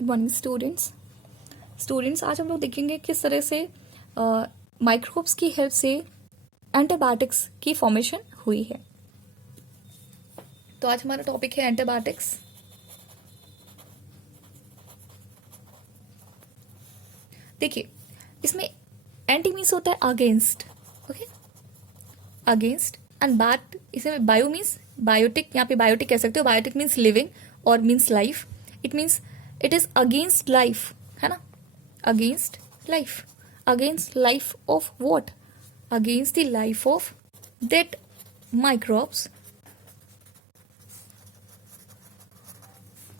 Good morning students आज हम लोग देखेंगे किस तरह से माइक्रोब्स की हेल्प से एंटीबायोटिक्स की फॉर्मेशन हुई है। तो आज हमारा टॉपिक है एंटीबायोटिक्स। देखिए, इसमें एंटी मीन्स होता है against, okay, against, and bat इसमें बायो मीन्स बायोटिक, यहाँ पे बायोटिक कह सकते हो। बायोटिक मीन्स लिविंग और means life. It means it is against life, है ना, against life. Against life of what? Against the life of that microbes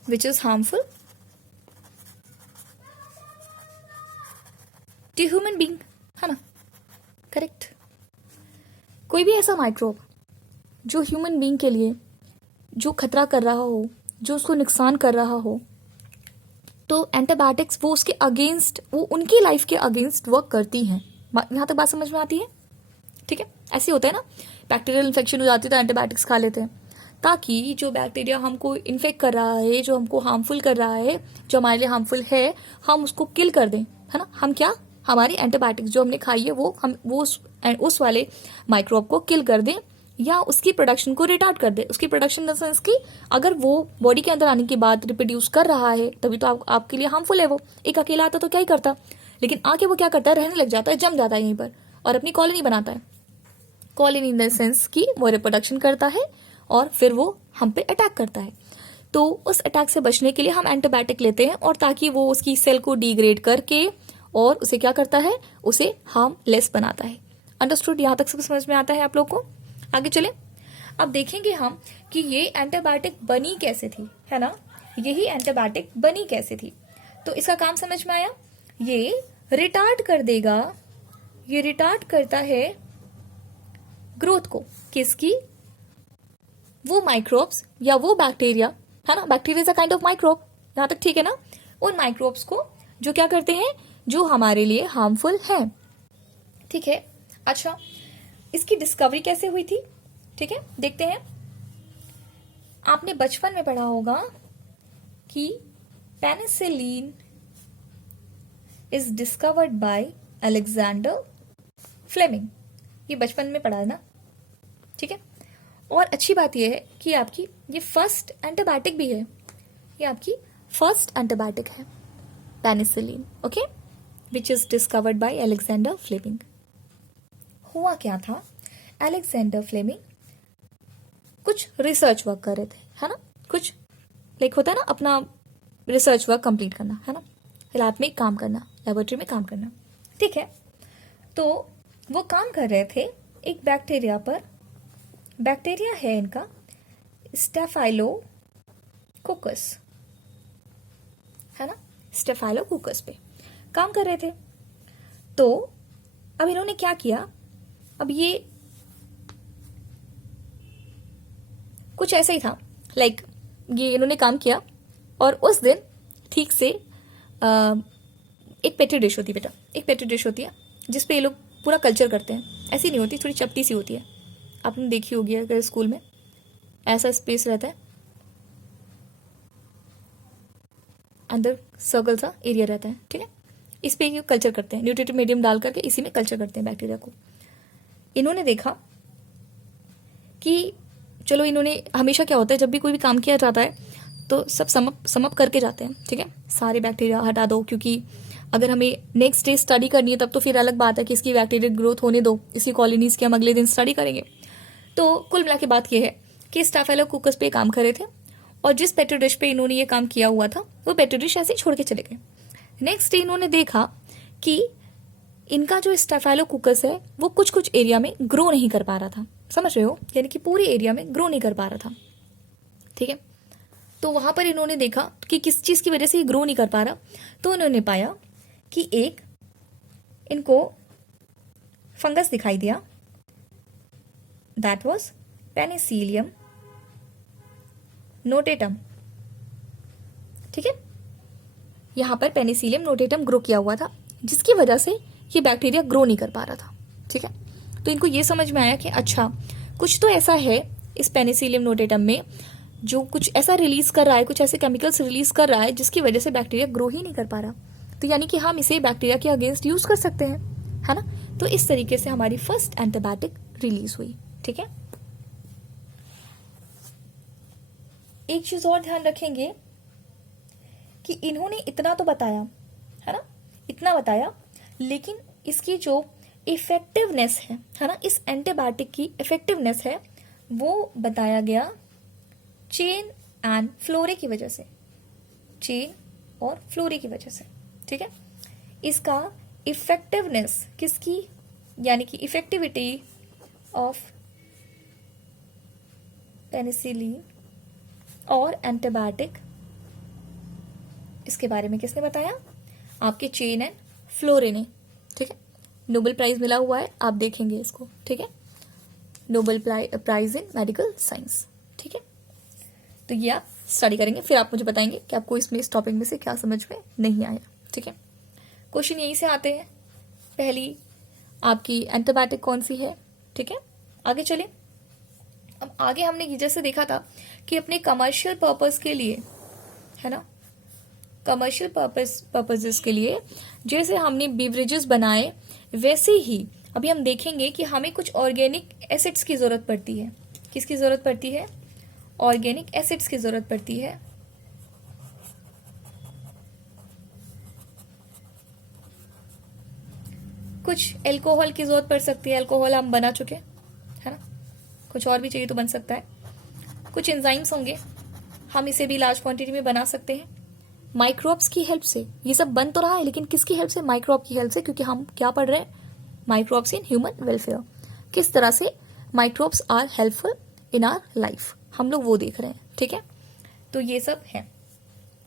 which is harmful to human being, है ना, करेक्ट। कोई भी ऐसा माइक्रोब जो human being के लिए जो खतरा कर रहा हो, जो उसको नुकसान कर रहा हो, तो एंटीबायोटिक्स वो उसके अगेंस्ट, वो उनकी लाइफ के अगेंस्ट वर्क करती हैं। यहां तक बात समझ में आती है? ठीक है, ऐसे होता है ना, बैक्टीरियल इन्फेक्शन हो जाती है तो एंटीबायोटिक्स खा लेते हैं ताकि जो बैक्टीरिया हमको इन्फेक्ट कर रहा है, जो हमको हार्मफुल कर रहा है, जो हमारे लिए हार्मफुल है, हम उसको किल कर दें, है ना। हम क्या, हमारी एंटीबायोटिक्स जो हमने खाई है वो उस वाले माइक्रोब को किल कर दें या उसकी प्रोडक्शन को रिटार्ड कर दे। उसकी प्रोडक्शन इन द सेंस की अगर वो बॉडी के अंदर आने के बाद रिप्रोड्यूस कर रहा है तभी तो आपके लिए हार्मफुल है। वो एक अकेला आता तो क्या ही करता, लेकिन आके वो क्या करता है, रहने लग जाता है, जम जाता है यहीं पर और अपनी कॉलोनी बनाता है। कॉलोनी इन द सेंस की वो रिप्रोडक्शन करता है और फिर वो हम पे अटैक करता है। तो उस अटैक से बचने के लिए हम एंटीबायोटिक लेते हैं और ताकि वो उसकी सेल को डिग्रेड करके और उसे क्या करता है, उसे हार्मलेस बनाता है। अंडरस्टूड? यहां तक सब समझ में आता है आप लोग को? आगे चले, अब देखेंगे हम कि ये एंटीबायोटिक बनी कैसे थी, है ना, यही एंटीबायोटिक बनी कैसे थी। तो इसका काम समझ में आया। ये रिटार्ड कर देगा, ये रिटार्ड करता है ग्रोथ को, किसकी? वो माइक्रोब्स या वो बैक्टीरिया, है ना, bacteria is a kind of microbe, यहां तक ठीक है ना। उन माइक्रोब्स को जो क्या करते हैं, जो हमारे लिए हार्मफुल है। ठीक है, अच्छा, इसकी डिस्कवरी कैसे हुई थी? ठीक है, देखते हैं। आपने बचपन में पढ़ा होगा कि penicillin is discovered by Alexander Fleming. ये बचपन में पढ़ा है ना, ठीक है। और अच्छी बात यह है कि आपकी ये फर्स्ट एंटीबायोटिक भी है, ये आपकी फर्स्ट एंटीबायोटिक है penicillin, okay, which is discovered by Alexander Fleming. हुआ क्या था, अलेक्जेंडर फ्लेमिंग कुछ रिसर्च वर्क कर रहे थे, है ना, कुछ लाइक होता है ना, अपना रिसर्च वर्क कंप्लीट करना, है ना, लैब में काम करना, लेबोरेटरी में काम करना, ठीक है। तो वो काम कर रहे थे एक बैक्टीरिया पर। बैक्टीरिया है इनका स्टेफाइलोकोकस, है ना, स्टेफाइलोकोकस पे काम कर रहे थे। तो अब इन्होंने क्या किया, अब ये कुछ ऐसा ही था, लाइक ये इन्होंने काम किया और उस दिन ठीक से एक पेट्री डिश होती है बेटा, एक पेट्री डिश होती है जिसपे ये लोग पूरा कल्चर करते हैं। ऐसी नहीं होती, थोड़ी चपटी सी होती है, आपने देखी होगी अगर स्कूल में ऐसा स्पेस रहता है, अंदर सर्कल सा एरिया रहता है, ठीक है, इस पे ये कल्चर करते हैं, न्यूट्रिटिव मीडियम डाल करके इसी में कल्चर करते हैं बैक्टीरिया को। इन्होंने देखा कि चलो, इन्होंने हमेशा क्या होता है, जब भी कोई भी काम किया जाता है तो सब समअप करके जाते हैं, ठीक है, सारे बैक्टीरिया हटा दो, क्योंकि अगर हमें नेक्स्ट डे स्टडी करनी है तब तो फिर अलग बात है कि इसकी बैक्टीरियल ग्रोथ होने दो, इसकी कॉलोनीज की हम अगले दिन स्टडी करेंगे। तो कुल मिला के बात यह है कि स्टेफाइलोकोकस पे काम कर रहे थे और जिस पेट्री डिश पे इन्होंने ये काम किया हुआ था वो पेट्री डिश ऐसे छोड़ के चले गए। नेक्स्ट डे इन्होंने देखा कि इनका जो स्टेफाइलोकोकस है वो कुछ कुछ एरिया में ग्रो नहीं कर पा रहा था, समझ रहे हो, यानी कि पूरे एरिया में ग्रो नहीं कर पा रहा था, ठीक है। तो वहां पर इन्होंने देखा कि किस चीज की वजह से ये ग्रो नहीं कर पा रहा। तो इन्होंने पाया कि एक इनको फंगस दिखाई दिया, दैट वाज पेनिसिलियम नोटेटम, ठीक है। यहां पर पेनिसिलियम नोटेटम ग्रो किया हुआ था जिसकी वजह से ये बैक्टीरिया ग्रो नहीं कर पा रहा था, ठीक है। तो इनको ये समझ में आया कि अच्छा, कुछ तो ऐसा है इस पेनिसिलियम नोटेटम में जो कुछ ऐसा रिलीज कर रहा है, कुछ ऐसे केमिकल्स रिलीज कर रहा है जिसकी वजह से बैक्टीरिया ग्रो ही नहीं कर पा रहा। तो यानी कि हम इसे बैक्टीरिया के अगेंस्ट यूज कर सकते हैं, है ना। तो इस तरीके से हमारी फर्स्ट एंटीबायोटिक रिलीज हुई। ठीक है, एक चीज और ध्यान रखेंगे कि इन्होंने इतना तो बताया, है ना, इतना बताया, लेकिन इसकी जो इफेक्टिवनेस है ना, इस एंटीबायोटिक की इफेक्टिवनेस है वो बताया गया चेन एंड फ्लोरे की वजह से, चेन और फ्लोरे की वजह से। ठीक है, इसका इफेक्टिवनेस किसकी, यानी कि इफेक्टिविटी ऑफ पेनिसिलिन और एंटीबायोटिक, इसके बारे में किसने बताया, आपके चेन एंड फ्लोरे ने। ठीक है, नोबेल प्राइज मिला हुआ है, आप देखेंगे इसको। ठीक है, Nobel prize in medical science. ठीक है, तो ये आप स्टडी करेंगे, फिर आप मुझे बताएंगे कि आपको इसमें इस टॉपिक में से क्या समझ में नहीं आया। ठीक है, क्वेश्चन यहीं से आते हैं। पहली आपकी एंटीबायोटिक कौन सी है। ठीक है, आगे चले। अब आगे हमने ये जैसे देखा था कि अपने कमर्शियल पर्पस के लिए, है ना, कमर्शियल पर्पसेस के लिए जैसे हमने बेवरेजेस बनाए, वैसे ही अभी हम देखेंगे कि हमें कुछ ऑर्गेनिक एसिड्स की जरूरत पड़ती है। किसकी जरूरत पड़ती है, ऑर्गेनिक एसिड्स की जरूरत पड़ती है। कुछ एल्कोहल की जरूरत पड़ सकती है, एल्कोहल हम बना चुके, है ना, कुछ और भी चाहिए तो बन सकता है। कुछ एंजाइम्स होंगे, हम इसे भी लार्ज क्वांटिटी में बना सकते हैं माइक्रोब्स की हेल्प से। ये सब बन तो रहा है, लेकिन किसकी हेल्प से, माइक्रोब की हेल्प से, क्योंकि हम क्या पढ़ रहे हैं, माइक्रोब्स इन ह्यूमन वेलफेयर। किस तरह से microbes are helpful in our life, हम लोग वो देख रहे हैं। ठीक है, तो ये सब है।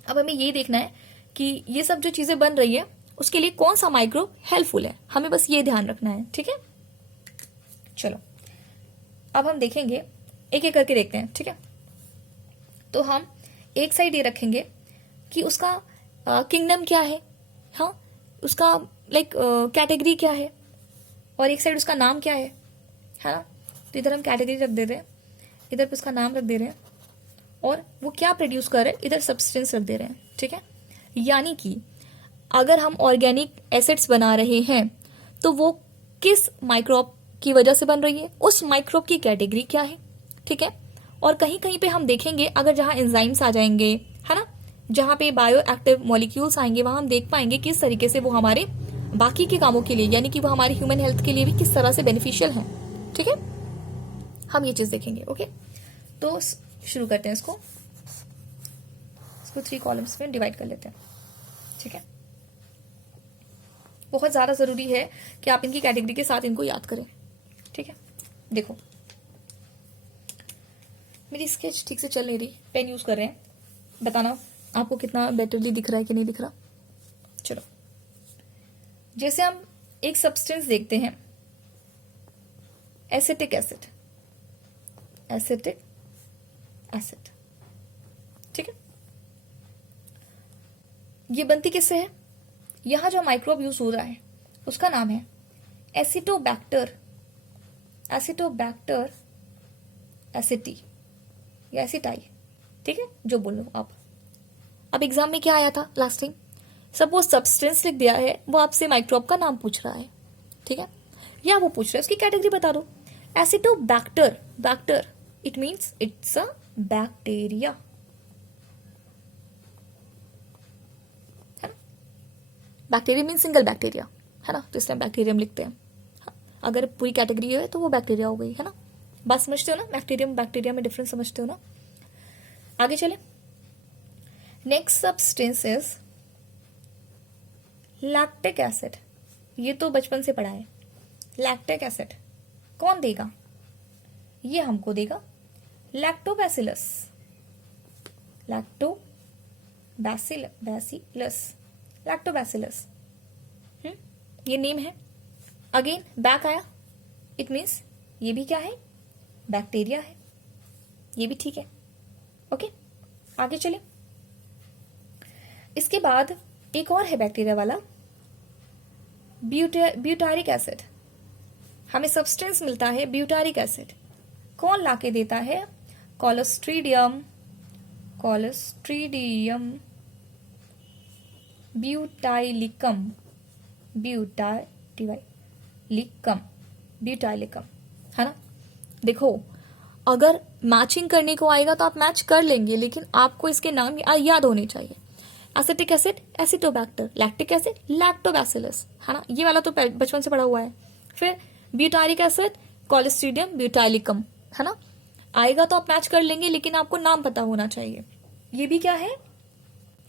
अब हमें ये देखना है कि ये सब जो चीजें बन रही है उसके लिए कौन सा माइक्रोब हेल्पफुल है, हमें बस ये ध्यान रखना है। ठीक है, चलो अब हम देखेंगे, एक एक करके देखते हैं। ठीक है, तो हम एक साइड ये रखेंगे कि उसका किंगडम क्या है, हाँ, उसका लाइक कैटेगरी क्या है, और एक साइड उसका नाम क्या है ना। तो इधर हम कैटेगरी रख दे रहे हैं, इधर पे उसका नाम रख दे रहे हैं, और वो क्या प्रोड्यूस कर रहे हैं, इधर सब्सटेंस रख दे रहे हैं। ठीक है, यानी कि अगर हम ऑर्गेनिक एसिड्स बना रहे हैं तो वो किस माइक्रोब की वजह से बन रही है, उस माइक्रोब की कैटेगरी क्या है। ठीक है, और कहीं कहीं पे हम देखेंगे, अगर जहां एंजाइम्स आ जाएंगे, है ना, जहां पे बायो एक्टिव मॉलिक्यूल्स आएंगे, वहां हम देख पाएंगे किस तरीके से वो हमारे बाकी के कामों के लिए, यानी कि वो हमारी ह्यूमन हेल्थ के लिए भी किस तरह से बेनिफिशियल है। ठीक है, हम ये चीज देखेंगे। ओके, तो शुरू करते हैं इसको 3 कॉलम्स में डिवाइड कर लेते हैं। ठीक है, बहुत ज्यादा जरूरी है कि आप इनकी कैटेगरी के साथ इनको याद करें। ठीक है, देखो मेरी स्केच ठीक से चल नहीं रही, पेन यूज कर रहे हैं, बताना आपको कितना बेटरली दिख रहा है कि नहीं दिख रहा। चलो, जैसे हम एक सब्सटेंस देखते हैं, एसिटिक एसिड, एसिटिक एसिड। ठीक है, ये बनती किससे है, यहां जो माइक्रोब यूज हो रहा है उसका नाम है एसिटोबैक्टर, एसिटोबैक्टर एसिटी या एसिटाई। ठीक है, जो बोल लो आप। अब एग्जाम में क्या आया था लास्ट टाइम, सब वो सब्सटेंस लिख दिया है, वो आपसे माइक्रोब का नाम पूछ रहा है। ठीक है, या वो पूछ रहा है उसकी कैटेगरी बता दो। Acetobacter, bacter it means it's a bacteria, है ना, बैक्टीरिया मीन्स सिंगल बैक्टीरिया, है ना, तो इसलिए बैक्टीरियम लिखते हैं। अगर पूरी कैटेगरी है तो वो बैक्टीरिया हो गई, है ना। बात समझते हो ना, बैक्टीरिया में डिफरेंस समझते हो ना। आगे चले, next substance is lactic acid. ये तो बचपन से पढ़ा है। लैक्टिक एसिड कौन देगा, ये हमको देगा लैक्टोबैसिलस, लैक्टोबैसिलस, ये नेम है। अगेन बैक आया, इट मीन्स ये भी क्या है, बैक्टीरिया है, ये भी ठीक है। ओके, आगे चले। इसके बाद एक और है बैक्टीरिया वाला, ब्यूटारिक एसिड। हमें सब्सटेंस मिलता है ब्यूटारिक एसिड, कौन लाके देता है, कोलोस्ट्रीडियम कॉलेस्ट्रीडियम ब्यूटाइलिकम, ब्यूटाइलिकम, है ना। देखो अगर मैचिंग करने को आएगा तो आप मैच कर लेंगे, लेकिन आपको इसके नाम याद होने चाहिए। Acetic acid Acetobacter, lactic acid lactobacillus, है ना, ये वाला तो बचपन से पढ़ा हुआ है। फिर ब्यूटारिक एसिड कॉलेस्ट्रीडियम ब्यूटाइलिकम, है ना, आएगा तो आप मैच कर लेंगे, लेकिन आपको नाम पता होना चाहिए। ये भी क्या है,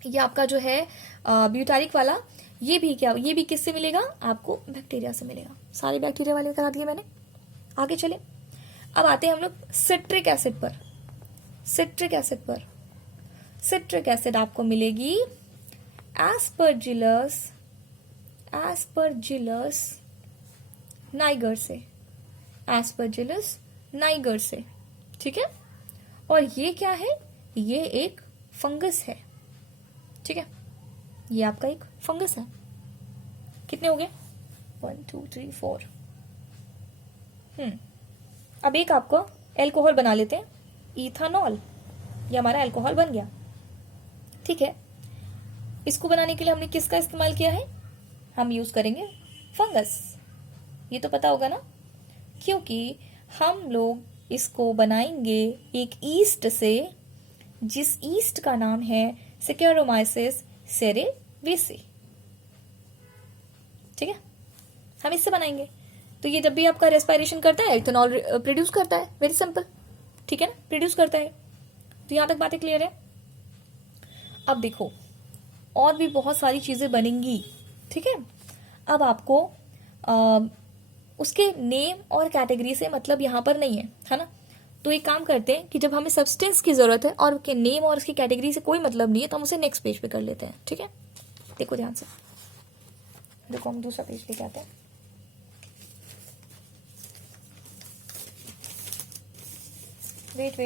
ये आपका जो है ब्यूटारिक वाला, ये भी क्या, ये भी किससे मिलेगा आपको, बैक्टीरिया से मिलेगा। सारे बैक्टीरिया वाले करा दिए मैंने। आगे चले, अब आते हैं हम लोग सिट्रिक एसिड पर। सिट्रिक एसिड पर, सिट्रिक एसिड आपको मिलेगी एस्परजिलस नाइगर से, एस्परजिलस नाइगर से, ठीक है। और ये क्या है, ये एक फंगस है, ठीक है, ये आपका एक फंगस है। कितने हो गए, 1 2 3 4। अब एक आपको एल्कोहल बना लेते हैं, इथानॉल, ये हमारा एल्कोहल बन गया, ठीक है। इसको बनाने के लिए हमने किसका इस्तेमाल किया है, हम यूज करेंगे फंगस, ये तो पता होगा ना, क्योंकि हम लोग इसको बनाएंगे एक ईस्ट से, जिस ईस्ट का नाम है सेकेरोमाइसिस सेरेविसी, ठीक है, हम इससे बनाएंगे। तो ये जब भी आपका रेस्पिरेशन करता है इथेनॉल प्रोड्यूस करता है, वेरी सिंपल, ठीक है ना, प्रोड्यूस करता है। तो यहां तक बातें क्लियर है। अब देखो और भी बहुत सारी चीजें बनेंगी, ठीक है। अब आपको उसके नेम और कैटेगरी से मतलब यहां पर नहीं है ना। तो एक काम करते हैं कि जब हमें सब्सटेंस की जरूरत है और उसके नेम और उसकी कैटेगरी से कोई मतलब नहीं है, तो हम उसे नेक्स्ट पेज पे कर लेते हैं, ठीक है। देखो ध्यान से, देखो हम दूसरा पेज पे आते हैं। वेट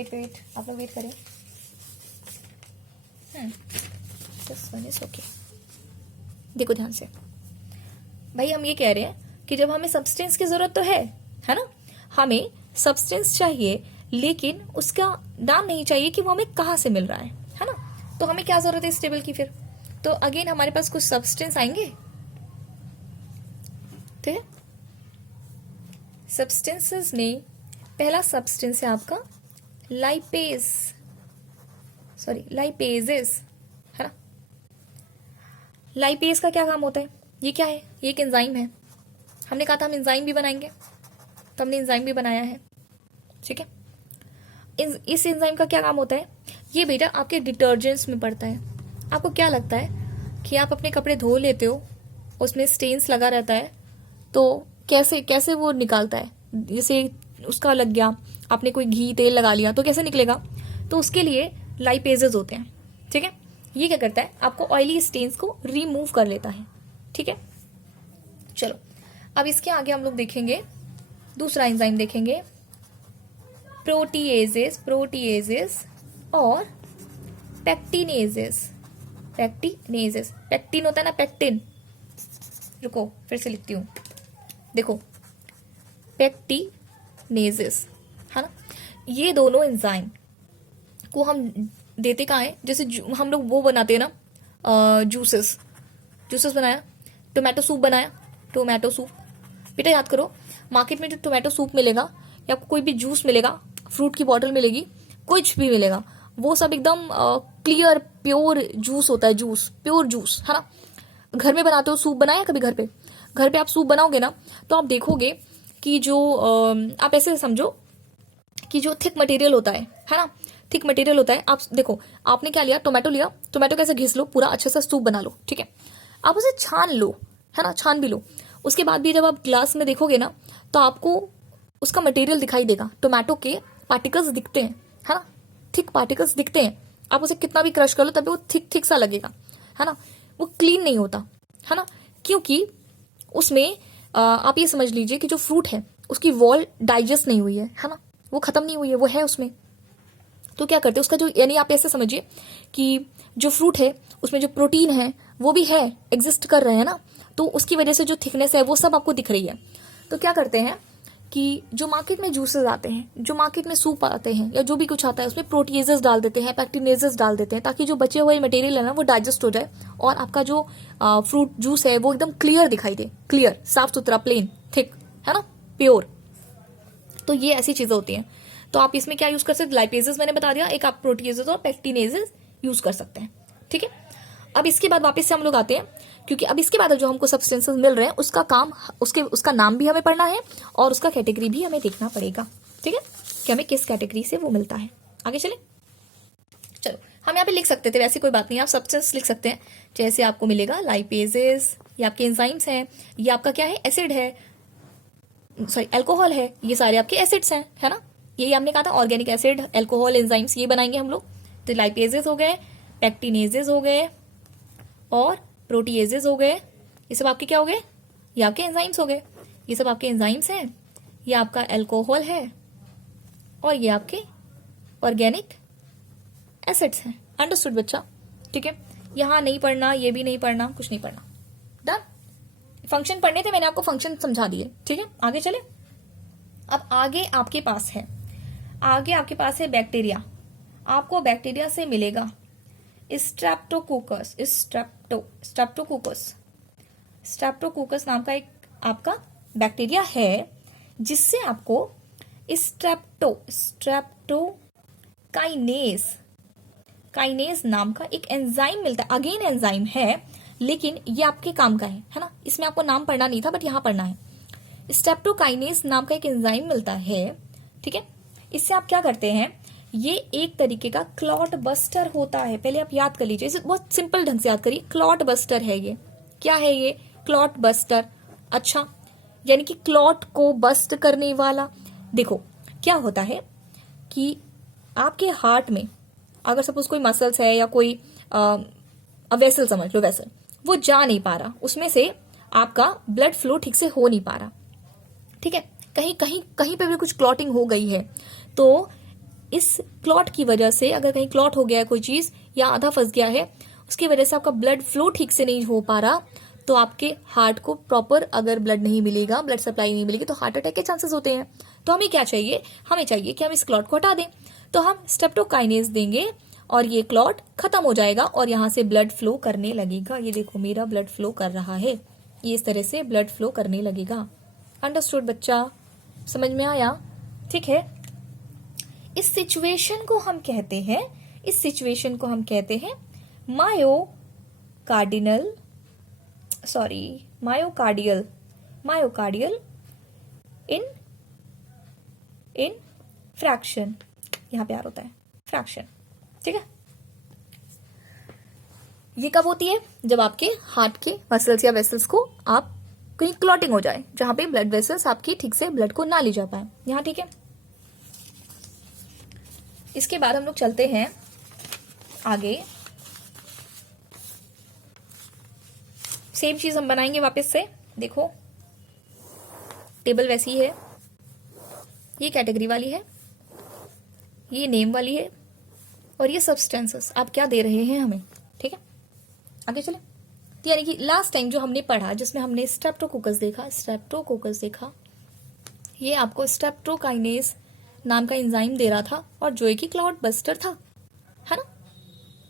आप लोग वेट करें। This one is okay. देखो ध्यान से भाई, हम ये कह रहे हैं कि जब हमें सब्सटेंस की जरूरत तो है ना, हमें सब्सटेंस चाहिए, लेकिन उसका नाम नहीं चाहिए कि वो हमें कहां से मिल रहा है ना। तो हमें क्या जरूरत है इस टेबल की फिर, तो अगेन हमारे पास कुछ सब्सटेंस आएंगे, ठीक है। सब्सटेंसेस में पहला सब्सटेंस है आपका लाइपेजेस, है ना। लाइपेज का क्या काम होता है, ये क्या है, ये एक एंजाइम है। हमने कहा था हम एंजाइम भी बनाएंगे, तो हमने एंजाइम भी बनाया है, ठीक है। इस एंजाइम का क्या काम होता है, ये बेटा आपके डिटर्जेंट्स में पड़ता है। आपको क्या लगता है कि आप अपने कपड़े धो लेते हो, उसमें स्टेन्स लगा रहता है, तो कैसे वो निकालता है, जैसे उसका लग गया, आपने कोई घी तेल लगा लिया तो कैसे निकलेगा, तो उसके लिए लाइपेजेस होते हैं, ठीक है। ये क्या करता है, आपको ऑयली स्टेन्स को रिमूव कर लेता है, ठीक है। चलो अब इसके आगे हम लोग देखेंगे दूसरा एंजाइम देखेंगे, प्रोटीएजेस और पेक्टिनेजेस। पेक्टिन होता है ना, पेक्टिन, रुको फिर से लिखती हूं, देखो पेक्टिनेजेस, है ना। ये दोनों एंजाइम को हम देते कहाँ है, जैसे हम लोग वो बनाते हैं ना, जूसेस बनाया, टोमेटो सूप बनाया, टोमेटो सूप, बेटा याद करो, मार्केट में जो टोमेटो सूप मिलेगा या कोई भी जूस मिलेगा, फ्रूट की बॉटल मिलेगी, कुछ भी मिलेगा, वो सब एकदम क्लियर प्योर जूस होता है, प्योर जूस, है ना। घर में बनाते हो सूप, बनाया कभी घर पे आप सूप बनाओगे ना, तो आप देखोगे कि जो आप ऐसे समझो कि जो थिक मटेरियल होता है ना, थिक मटेरियल होता है। आप देखो, आपने क्या लिया, टोमेटो कैसे घिस लो, पूरा अच्छे से सूप बना लो, ठीक है। आप उसे छान लो, है ना, छान भी लो। उसके बाद भी जब आप ग्लास में देखोगे ना, तो आपको उसका मटेरियल दिखाई देगा, टोमेटो के पार्टिकल्स दिखते हैं, है ना, थिक पार्टिकल्स दिखते हैं। आप उसे कितना भी क्रश कर लो तभी वो थिक सा लगेगा, है ना, वो क्लीन नहीं होता, है ना, क्योंकि उसमें आप ये समझ लीजिए कि जो फ्रूट है उसकी वॉल डाइजेस्ट नहीं हुई है ना, वो खत्म नहीं हुई है, वो है उसमें। तो क्या करते हैं उसका जो, यानी आप ऐसे समझिए कि जो फ्रूट है उसमें जो प्रोटीन है वो भी है, एग्जिस्ट कर रहे हैं ना, तो उसकी वजह से जो थिकनेस है वो सब आपको दिख रही है। तो क्या करते हैं कि जो मार्केट में जूसेस आते हैं, जो मार्केट में सूप आते हैं या जो भी कुछ आता है उसमें प्रोटीजेस डाल देते हैं, पैक्टिनेजेस डाल देते हैं, ताकि जो बचे हुए मटेरियल है ना वो डाइजेस्ट हो जाए और आपका जो फ्रूट जूस है वो एकदम क्लियर दिखाई दे, क्लियर, साफ सुथरा, प्लेन, थिक, है ना, प्योर। तो ये ऐसी चीजें होती हैं। तो आप इसमें क्या यूज कर सकते हैं, लाइपेजेस मैंने बता दिया, एक आप प्रोटीजेस और पैक्टिनेजेस यूज कर सकते हैं, ठीक है। अब इसके बाद वापस से हम लोग आते हैं, क्योंकि अब इसके बाद जो हमको सब्सटेंसेस मिल रहे हैं उसका काम, उसका नाम भी हमें पढ़ना है और उसका कैटेगरी भी हमें देखना पड़ेगा, ठीक है, कि हमें किस कैटेगरी से वो मिलता है। आगे चले, चलो हम यहाँ पे लिख सकते थे, वैसे कोई बात नहीं, आप सब्सटेंस लिख सकते हैं। जैसे आपको मिलेगा लाइपेजेस, ये आपके एंजाइम्स हैं, ये आपका क्या है, एसिड है, सॉरी एल्कोहल है, ये सारे आपके एसिड्स हैं, है ना। ये हमने कहा था ऑर्गेनिक एसिड, एल्कोहल, एंजाइम्स, ये बनाएंगे हम लोग। तो लाइपेजेस हो गए, पैक्टिनेजेस हो गए और प्रोटीएजेस हो गए, ये सब आपके क्या हो गए, ये आपके एंजाइम्स हो गए। ये सब आपके एंजाइम्स हैं, ये आपका एल्कोहल है और ये आपके ऑर्गेनिक एसिड्स हैं। अंडरस्टूड बच्चा, ठीक है। यहां नहीं पढ़ना, ये भी नहीं पढ़ना, कुछ नहीं पढ़ना, डन। फंक्शन पढ़ने थे, मैंने आपको फंक्शन समझा दिए, ठीक है। आगे चले, अब आगे आपके पास है, आगे आपके पास है बैक्टीरिया। आपको बैक्टीरिया से मिलेगा स्ट्रेप्टोकोकस, स्ट्रेप्टोकोकस नाम का एक आपका बैक्टीरिया है, जिससे आपको काइनेज नाम का एक एंजाइम मिलता है। अगेन एंजाइम है, लेकिन ये आपके काम का है ना, इसमें आपको नाम पढ़ना नहीं था बट यहां पढ़ना है। स्ट्रेप्टोकाइनेज नाम का एक एंजाइम मिलता है, ठीक है। इससे आप क्या करते हैं, ये एक तरीके का क्लॉट बस्टर होता है। पहले आप याद कर लीजिए, इसे बहुत सिंपल ढंग से याद करिए, क्लॉट बस्टर है ये। क्या है ये, क्लॉट बस्टर, अच्छा, यानी कि क्लॉट को बस्ट करने वाला। देखो क्या होता है कि आपके हार्ट में अगर सपोज कोई मसल्स है या कोई वेसल, समझ लो वेसल, वो जा नहीं पा रहा, उसमें से आपका ब्लड फ्लो ठीक से हो नहीं पा रहा, ठीक है, कहीं पे भी कुछ क्लॉटिंग हो गई है, तो इस क्लॉट की वजह से, अगर कहीं क्लॉट हो गया है कोई चीज या आधा फंस गया है, उसकी वजह से आपका ब्लड फ्लो ठीक से नहीं हो पा रहा, तो आपके हार्ट को प्रॉपर अगर ब्लड नहीं मिलेगा, ब्लड सप्लाई नहीं मिलेगी, तो हार्ट अटैक के चांसेस होते हैं। तो हमें क्या चाहिए, हमें चाहिए कि हम इस क्लॉट को हटा दें। तो हम स्ट्रेप्टोकाइनेज देंगे और ये क्लॉट खत्म हो जाएगा और यहां से ब्लड फ्लो करने लगेगा। ये देखो मेरा ब्लड फ्लो कर रहा है, ये इस तरह से ब्लड फ्लो करने लगेगा। अंडरस्टूड बच्चा, समझ में आया, ठीक है। इस सिचुएशन को हम कहते हैं मायोकार्डियल इन फ्रैक्शन, यहां पे आर होता है फ्रैक्शन, ठीक है। ये कब होती है, जब आपके हार्ट के मसल्स या वेसल्स को आप कहीं क्लॉटिंग हो जाए, जहां पे ब्लड वेसल्स आपकी ठीक से ब्लड को ना ले जा पाए, यहां, ठीक है। इसके बाद हम लोग चलते हैं आगे, सेम चीज हम बनाएंगे वापस से। देखो टेबल वैसी है, ये कैटेगरी वाली है, ये नेम वाली है और ये सब्सटेंसेस आप क्या दे रहे हैं हमें, ठीक है। आगे चले, यानी कि लास्ट टाइम जो हमने पढ़ा, जिसमें हमने स्ट्रेप्टोकोकस देखा, ये आपको स्ट्रेप्टोकाइनेज नाम का एंजाइम दे रहा था और जो कि क्लॉट बस्टर था, है ना,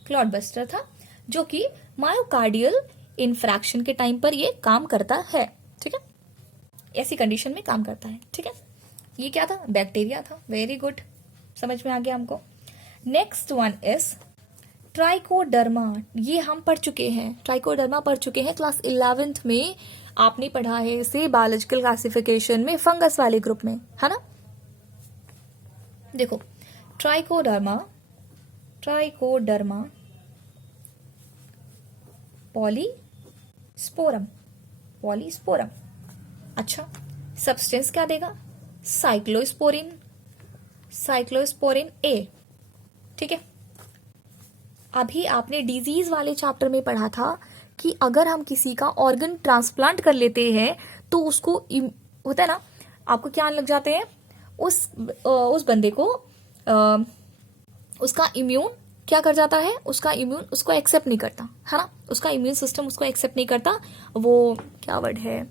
क्लॉट बस्टर था, जो कि मायोकार्डियल इन्फ्रैक्शन के टाइम पर ये काम करता है, ठीक है, ऐसी कंडीशन में काम करता है, ठीक है। ये क्या था, बैक्टीरिया था, वेरी गुड, समझ में आ गया हमको। नेक्स्ट वन इज ट्राइकोडर्मा, ये हम पढ़ चुके हैं, ट्राइकोडर्मा पढ़ चुके हैं, क्लास 11th में आपने पढ़ा है इसे बायोलॉजिकल क्लासिफिकेशन में, फंगस वाले ग्रुप में, है ना। देखो ट्राइकोडर्मा पॉलीस्पोरम, अच्छा, सब्सटेंस क्या देगा, साइक्लोस्पोरिन ए, ठीक है। अभी आपने डिजीज वाले चैप्टर में पढ़ा था कि अगर हम किसी का ऑर्गन ट्रांसप्लांट कर लेते हैं तो उसको होता है ना, आपको क्या लग जाते हैं, उस बंदे को उसका इम्यून क्या कर जाता है, उसका इम्यून उसको एक्सेप्ट नहीं करता, है ना, उसका इम्यून सिस्टम उसको एक्सेप्ट नहीं करता, वो क्या वर्ड है,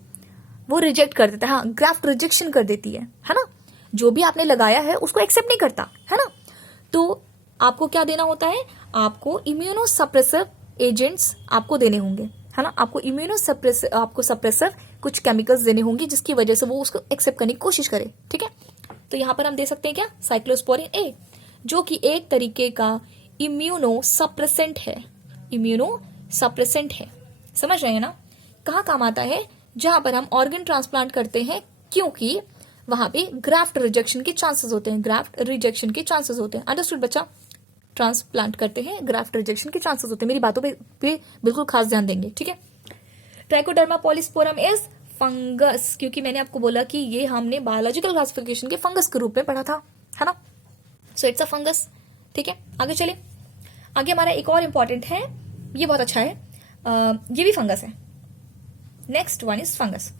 वो रिजेक्ट कर देता है, हाँ ग्राफ्ट रिजेक्शन कर देती है ना, जो भी आपने लगाया है उसको एक्सेप्ट नहीं करता है ना। तो आपको क्या देना होता है, आपको इम्यूनोसप्रेसिव एजेंट्स आपको देने होंगे है ना, आपको सप्रेसिव कुछ केमिकल्स देने होंगे जिसकी वजह से वो उसको एक्सेप्ट करने की कोशिश करे, ठीक है। तो यहां पर हम दे सकते हैं क्या, साइक्लोस्पोरिन ए, जो कि एक तरीके का इम्यूनोसप्रेसेंट है, समझ रहे हैं ना। कहाँ काम आता है, जहां पर हम ऑर्गन ट्रांसप्लांट करते हैं, क्योंकि वहां पे ग्राफ्ट रिजेक्शन के चांसेस होते हैं, अंडरस्टूड बच्चा। ट्रांसप्लांट करते हैं, ग्राफ्ट रिजेक्शन के चांसेस होते हैं, मेरी बातों पे बिल्कुल खास ध्यान देंगे, ठीक है। ट्राइकोडर्मा पॉलीस्पोरम इज फंगस, क्योंकि मैंने आपको बोला कि ये हमने बायोलॉजिकल क्लासिफिकेशन के फंगस के रूप में पढ़ा था, है ना। सो इट्स अ फंगस, ठीक है। आगे चले, आगे हमारा एक और इंपॉर्टेंट है, ये बहुत अच्छा है, ये भी फंगस है। नेक्स्ट वन इज फंगस,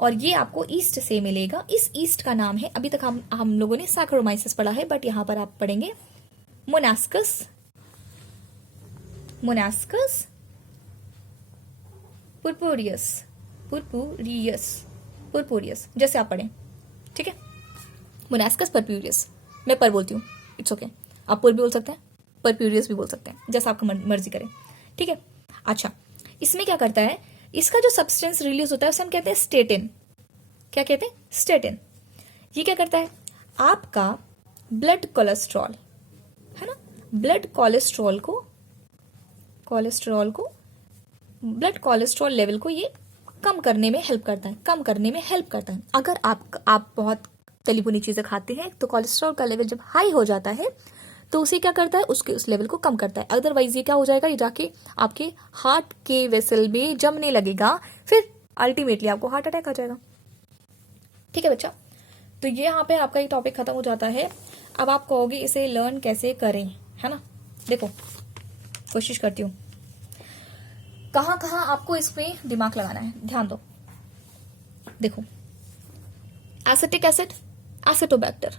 और ये आपको ईस्ट से मिलेगा। इस ईस्ट का नाम है, अभी तक हम लोगों ने सैक्रोमाइसिस पढ़ा है, बट यहां पर आप पढ़ेंगे मोनास्कस पुरपुरियस, जैसे आप पढ़ें, ठीक है। मोनास्कस परप्यूरियस, मैं पर बोलती हूँ, इट्स ओके, आप पुर भी बोल सकते हैं, परप्यूरियस भी बोल सकते हैं, जैसा आपका मर्जी करें, ठीक है। अच्छा, इसमें क्या करता है, इसका जो सब्सटेंस रिलीज होता है उसे हम कहते हैं स्टेटिन। क्या कहते हैं, स्टेटिन। ये क्या करता है, आपका ब्लड कोलेस्ट्रॉल है ना, ब्लड कोलेस्ट्रॉल लेवल को ये कम करने में हेल्प करता है, अगर आप बहुत तली भुनी चीजें खाते हैं तो कोलेस्ट्रॉल का लेवल जब हाई हो जाता है तो उसे क्या करता है, उस लेवल को कम करता है। अदरवाइज ये क्या हो जाएगा, ये जाके आपके हार्ट के वेसल में जमने लगेगा, फिर अल्टीमेटली आपको हार्ट अटैक आ जाएगा, ठीक है बच्चा। तो ये यहाँ पे आपका ये टॉपिक खत्म हो जाता है। अब आप कहोगे इसे लर्न कैसे करें, है ना। देखो, कोशिश करती हूँ, कहाँ कहाँ आपको इसमें दिमाग लगाना है, ध्यान दो। देखो, एसिटिक एसिड, एसिटोबैक्टर,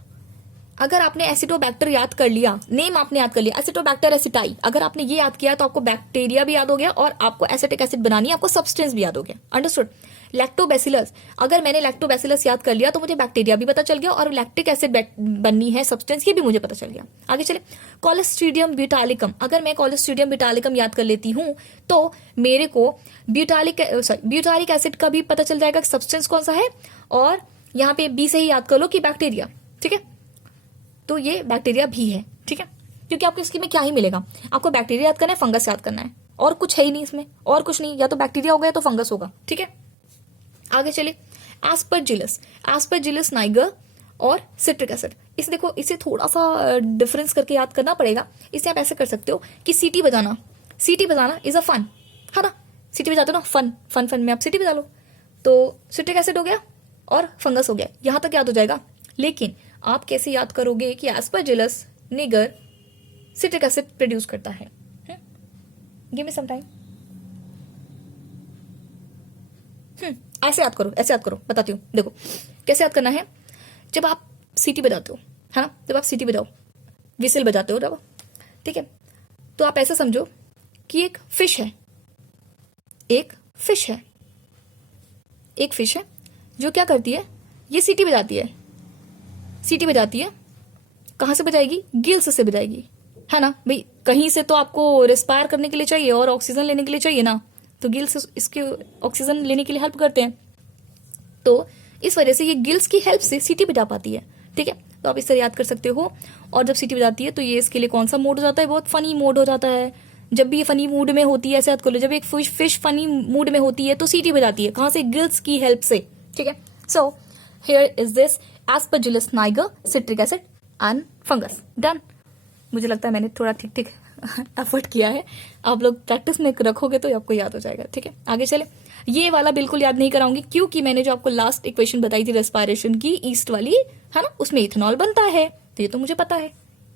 अगर आपने एसिटोबैक्टर याद कर लिया, नेम आपने याद कर लिया, एसिटोबैक्टर एसिटाई, अगर आपने ये याद किया तो आपको बैक्टीरिया भी याद हो गया और आपको एसिटिक एसिड बनानी है, आपको सब्सटेंस भी याद हो गया, अंडरस्टूड। लैक्टोबैसिलस, अगर मैंने लैक्टोबैसिलस याद कर लिया तो मुझे बैक्टीरिया भी पता चल गया और लैक्टिक एसिड बननी है सब्सटेंस, ये भी मुझे पता चल गया। आगे चले, कोलेस्ट्रीडियम ब्यूटालिकम, अगर मैं कोलेस्ट्रीडियम ब्यूटालिकम याद कर लेती हूँ तो मेरे को ब्यूटारिक एसिड का भी पता चल जाएगा सब्सटेंस कौन सा है, और यहाँ पे बी से ही याद कर लो कि बैक्टीरिया, ठीक है। तो ये बैक्टीरिया भी है, ठीक है, क्योंकि आपको इसकी में क्या ही मिलेगा, आपको बैक्टीरिया याद करना है, फंगस याद करना है, और कुछ है ही नहीं इसमें, और कुछ नहीं, या तो बैक्टीरिया होगा या तो फंगस होगा, ठीक है। आगे चले, एस्परजिलस नाइगर और सिट्रिक एसिड। इसे देखो, इसे थोड़ा सा डिफरेंस करके याद करना पड़ेगा। इसे आप ऐसे कर सकते हो कि सीटी बजाना इज अ फन, है ना, सीटी बजाते हो ना, फन में आप सीटी बजा लो, तो सिट्रिक एसिड हो गया और फंगस हो गया, यहां तक याद हो जाएगा। लेकिन आप कैसे याद करोगे कि एस्परजिलस निगर सिट्रिक एसिड प्रोड्यूस करता है, गिव मी सम टाइम। ऐसे याद करो, बताती हूँ। देखो कैसे याद करना है, जब आप सीटी बजाते हो, है ना, जब आप सीटी बजाओ, विसिल बजाते हो जब, ठीक है, तो आप ऐसा समझो कि एक फिश है जो क्या करती है, ये सीटी बजाती है, कहां से बजाएगी, गिल्स से बजाएगी, है ना भाई, कहीं से तो आपको रेस्पायर करने के लिए चाहिए और ऑक्सीजन लेने के लिए चाहिए ना, तो गिल्स इसके ऑक्सीजन लेने के लिए हेल्प करते हैं, तो इस वजह से ये गिल्स की हेल्प से सीटी बजा पाती है, ठीक है। तो आप इस तरह याद कर सकते हो। और जब सीटी बजाती है तो ये इसके लिए कौन सा मोड हो जाता है, बहुत फनी मोड हो जाता है। जब भी ये फनी मूड में होती है, ऐसे याद कर लो, जब एक फिश फनी मूड में होती है तो सीटी बजाती है, कहां से, गिल्स की हेल्प से, ठीक है। So here is this Aspergillus Niger, citric acid and fungus, done. मुझे लगता है मैंने थोड़ा ठीक एफर्ट किया है, आप लोग प्रैक्टिस में रखोगे तो आपको याद हो जाएगा, ठीक है। आगे चले, ये वाला बिल्कुल याद नहीं कराऊंगी क्योंकि मैंने जो आपको लास्ट इक्वेशन बताई थी रेस्पिरेशन की, ईस्ट वाली, है ना, उसमें इथेनॉल बनता है, तो ये तो मुझे पता है,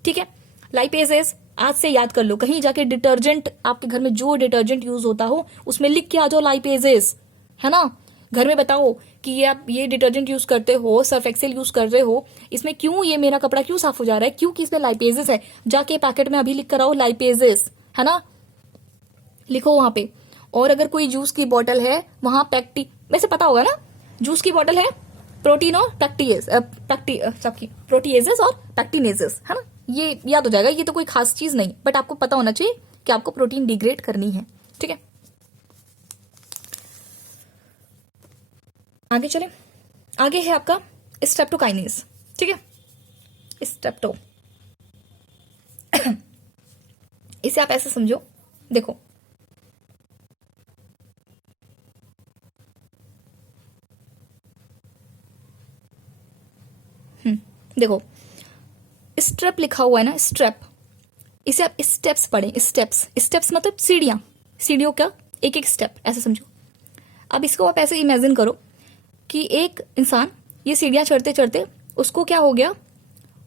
ठीक है। लाइपेजेस आज से याद कर लो, कहीं जाके डिटर्जेंट, आपके घर में जो डिटर्जेंट यूज होता हो उसमें लिख के आ जाओ लाइपेजेस, है ना। घर में बताओ कि ये आप ये डिटर्जेंट यूज करते हो, सर्फ एक्सेल यूज कर रहे हो, इसमें क्यों ये मेरा कपड़ा क्यों साफ हो जा रहा है, क्योंकि इसमें लाइपेजेस है, जाके पैकेट में अभी लिख कर आओ लाइपेजेस, है ना, लिखो वहां पे। और अगर कोई जूस की बोतल है वहां पैक्टी, वैसे पता होगा ना, जूस की बॉटल है, प्रोटीन और प्रोटीएजेस और पैक्टिनेजेस, है ना, ये याद हो जाएगा। ये तो कोई खास चीज नहीं, बट आपको पता होना चाहिए कि आपको प्रोटीन डिग्रेड करनी है। ठीक है, आगे चले। आगे है आपका स्ट्रेप्टोकाइनेज। ठीक है, स्ट्रेप्टो इसे आप ऐसे समझो, देखो देखो स्ट्रेप लिखा हुआ है ना, स्ट्रेप, इसे आप स्टेप्स पढ़ें। स्टेप्स, स्टेप्स मतलब सीढ़ियां, सीढ़ियों का एक एक स्टेप, ऐसे समझो। अब इसको आप ऐसे इमेजिन करो कि एक इंसान ये सीढ़ियां चढ़ते चढ़ते उसको क्या हो गया,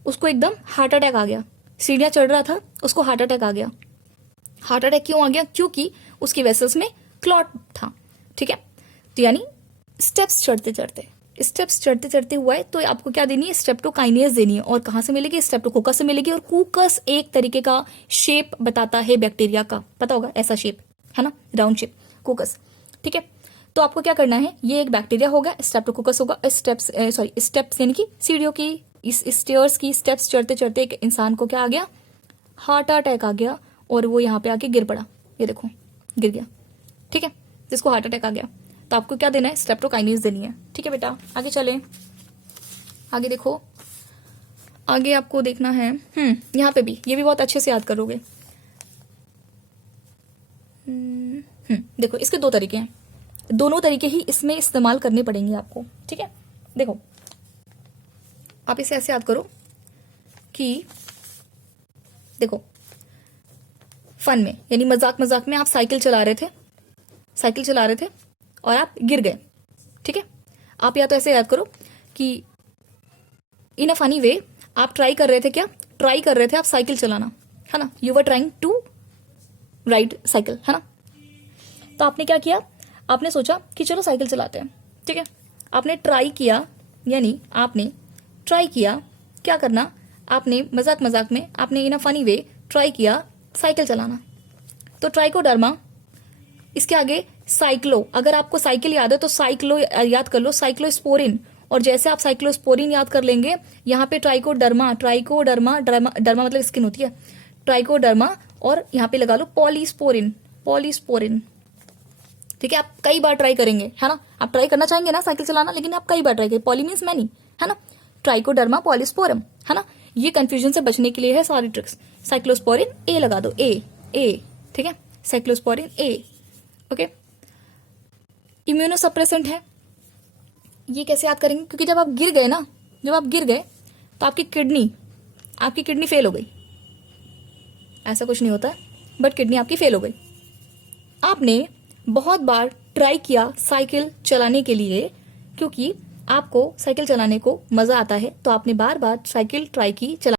उसको एकदम हार्ट अटैक आ गया। सीढ़ियां चढ़ रहा था, उसको हार्ट अटैक आ गया। हार्ट अटैक क्यों आ गया? क्योंकि उसकी वेसल्स में क्लॉट था। ठीक है, तो यानी स्टेप्स चढ़ते चढ़ते हुआ है, तो आपको क्या देनी है? स्ट्रेप्टोकाइनेज देनी है। और कहां से मिलेगी? स्ट्रेप्टोकोकस से मिलेगी। और कुकस एक तरीके का शेप बताता है बैक्टीरिया का, पता होगा, ऐसा शेप है ना, राउंड शेप, कुकस। ठीक है, तो आपको क्या करना है, ये एक बैक्टीरिया होगा, स्ट्रेप्टोकोकस होगा। स्टेप्स यानी कि सीढ़ियों की, इस स्टेयर्स की स्टेप्स चढ़ते चढ़ते एक इंसान को क्या आ गया? हार्ट अटैक आ गया, और वो यहाँ पे आके गिर पड़ा। ये देखो, गिर गया। ठीक है, जिसको हार्ट अटैक आ गया, तो आपको क्या देना है? स्ट्रेप्टोकाइनेज देनी है। ठीक है बेटा, आगे चले। आगे देखो, आगे आपको देखना है, यहाँ पे भी, ये भी बहुत अच्छे से याद करोगे। देखो, इसके दो तरीके हैं, दोनों तरीके ही इसमें इस्तेमाल करने पड़ेंगे आपको। ठीक है, देखो आप इसे ऐसे याद करो कि देखो, फन में यानी मजाक मजाक में आप साइकिल चला रहे थे और आप गिर गए। ठीक है, आप या तो ऐसे याद करो कि इन अ फनी वे आप ट्राई कर रहे थे आप साइकिल चलाना, है ना, you were trying to ride cycle, है ना। तो आपने क्या किया? आपने सोचा कि चलो साइकिल चलाते हैं। ठीक है, आपने ट्राई किया, यानी आपने ट्राई किया क्या करना, आपने मजाक मजाक में, आपने इन अ फनी वे ट्राई किया साइकिल चलाना। तो ट्राइकोडर्मा, इसके आगे साइक्लो, अगर आपको साइकिल याद है तो साइक्लो याद कर लो, साइक्लोस्पोरिन। और जैसे आप साइक्लोस्पोरिन याद कर लेंगे, यहाँ पे ट्राइकोडर्मा डर्मा मतलब स्किन होती है, ट्राइकोडर्मा, और यहाँ पे लगा लो पॉलीस्पोरिन। ठीक है, आप कई बार ट्राई करेंगे, है ना, आप ट्राई करना चाहेंगे ना साइकिल चलाना, लेकिन आप कई बार ट्राई करेंगे। पॉली मीन्स मैनी, है ना, ट्राइकोडर्मा पॉलीस्पोरम, है ना। ये कंफ्यूजन से बचने के लिए है सारी ट्रिक्स। साइक्लोस्पोरिन ए लगा दो, ए। ठीक है, साइक्लोस्पोरिन ए। ओके, इम्यूनोसप्रेसेंट है, ये कैसे याद करेंगे? क्योंकि जब आप गिर गए तो आपकी किडनी फेल हो गई। ऐसा कुछ नहीं होता, बट किडनी आपकी फेल हो गई। आपने बहुत बार ट्राई किया साइकिल चलाने के लिए, क्योंकि आपको साइकिल चलाने को मजा आता है, तो आपने बार बार साइकिल ट्राई की, चला